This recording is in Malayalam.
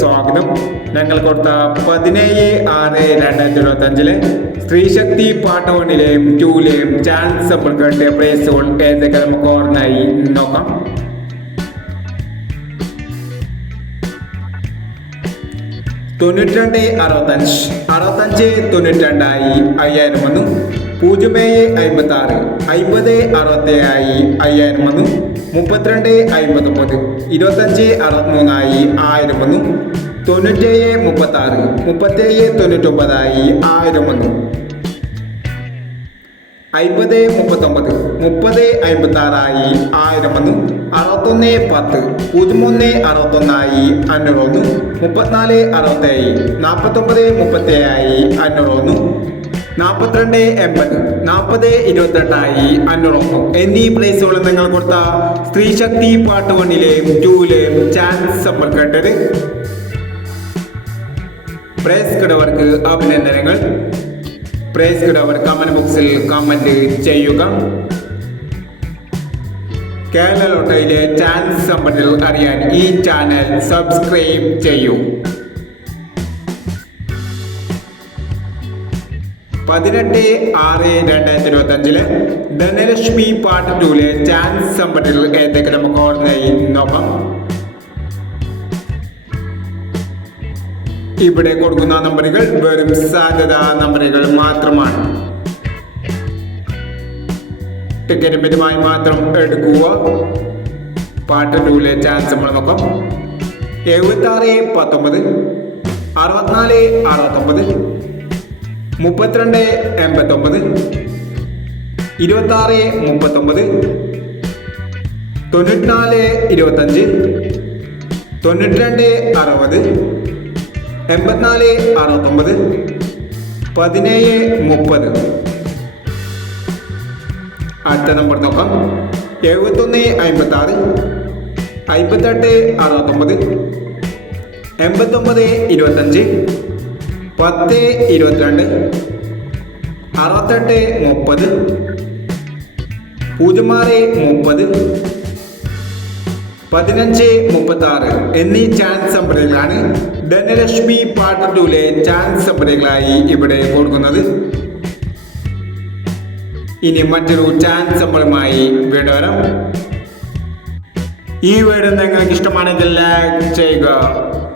സ്വാഗതം. ഞങ്ങൾ കൊടുത്ത പതിനേഴ് ആറ് രണ്ടായിരത്തി ഇരുപത്തി അഞ്ചിലെ സ്ത്രീശക്തി പാർട്ട് വണ്ണിലെയും ടൂലെയും ചാൻസ് നമ്മൾ പ്രൈസുകൾ ഏതൊക്കെ നമുക്ക് ഓർമ്മയായി നോക്കാം. തൊണ്ണൂറ്റിരണ്ട് അറുപത്തഞ്ച് അറുപത്തഞ്ച് തൊണ്ണൂറ്റിരണ്ടായി അയ്യായിരം വന്നു. പൂജ്യം ഏഴ് അമ്പത്തി ആറ് അമ്പത് അറുപത്തേഴായി അയ്യായിരം വന്നു. മുപ്പത്തിരണ്ട് അമ്പത്തൊമ്പത് ഇരുപത്തഞ്ച് അറുപത്തിമൂന്നായി ആയിരം ഒന്നും തൊണ്ണൂറ്റേഴ് മുപ്പത്തി ആറ് മുപ്പത്തേഴ് തൊണ്ണൂറ്റൊമ്പതായി ആയിരം ഒന്നും അൻപത് മുപ്പത്തൊമ്പത് മുപ്പത് അമ്പത്തി ആറായി ആയിരം ഒന്ന് അറുപത്തൊന്ന് പത്ത് പതിമൂന്ന് അറുപത്തൊന്നായി അഞ്ഞൂറ് ഒന്ന് മുപ്പത്തിനാല് അറുപത്തേഴ് നാൽപ്പത്തൊമ്പത് മുപ്പത്തേഴായി അഞ്ഞൂറ് ഒന്ന് നാൽപ്പത്തിരണ്ട് എൺപത് നാൽപ്പത് ഇരുപത്തെട്ടായി അഞ്ഞൂറൊപ്പം എന്നീ പ്ലേസുകൾ നിങ്ങൾ കൊടുത്ത സ്ത്രീ ശക്തി പാർട്ട് വണ്ണിലെയും ടൂലെയും ചാൻസ് നമ്മൾ കേട്ടത്. പ്രേസ് കിടവർക്ക് അഭിനന്ദനങ്ങൾ. പ്രേസ് കിടവർ കമന്റ് ബോക്സിൽ കമന്റ് ചെയ്യുക. കേരള ലോട്ടയിലെ ചാൻസ് സംബന്ധിച്ച് അറിയാൻ ഈ ചാനൽ സബ്സ്ക്രൈബ് ചെയ്യൂ. പതിനെട്ട് ആറ് രണ്ടായിരത്തി ഇരുപത്തി അഞ്ചിൽ ധനലക്ഷ്മി പാർട്ട് ടൂലെ ചാൻസ് സമ്പത്തിൽ ഏതൊക്കെ നമുക്ക് ഓർമ്മയായി നോക്കാം. ഇവിടെ കൊടുക്കുന്ന നമ്പറുകൾ വെറും സാധ്യത നമ്പറുകൾ മാത്രമാണ്. ടിക്കറ്റ് മിതമായി മാത്രം എടുക്കുക. പാട്ട് ടൂലെ ചാൻസ് നമ്മൾ നോക്കാം. എഴുപത്തി ആറ് പത്തൊമ്പത് അറുപത്തിനാല് അറുപത്തൊമ്പത് മുപ്പത്തിരണ്ട് എൺപത്തൊമ്പത്. ഇരുപത്തി ആറ് മുപ്പത്തൊമ്പത്. തൊണ്ണൂറ്റിനാല് ഇരുപത്തഞ്ച്. തൊണ്ണൂറ്റിരണ്ട് അറുപത്. എൺപത്തിനാല് അറുപത്തൊമ്പത്. പതിനേഴ് മുപ്പത്. അടുത്ത നമ്പർ നോക്കാം. എഴുപത്തൊന്ന് അമ്പത്തി ആറ് അമ്പത്തെട്ട് അറുപത്തൊമ്പത്. എൺപത്തൊമ്പത് ഇരുപത്തഞ്ച്. പത്ത് ഇരുപത്തിരണ്ട് അറുപത്തെട്ട് മുപ്പത് പൂജ്യം ആറ് മുപ്പത് പതിനഞ്ച് മുപ്പത്തി ആറ് എന്നീ ചാൻസ് നമ്പറുകളാണ് ധനലക്ഷ്മി പാർട്ട് ടൂലെ ചാൻസ് നമ്പറുകളായി ഇവിടെ കൊടുക്കുന്നത്. ഇനി മറ്റൊരു ചാൻസ് സമ്പളമായി വീട് വരാം. ഈ വീഡിയോ നിങ്ങൾക്ക് ഇഷ്ടമാണെങ്കിൽ ലൈക്ക് ചെയ്യുക.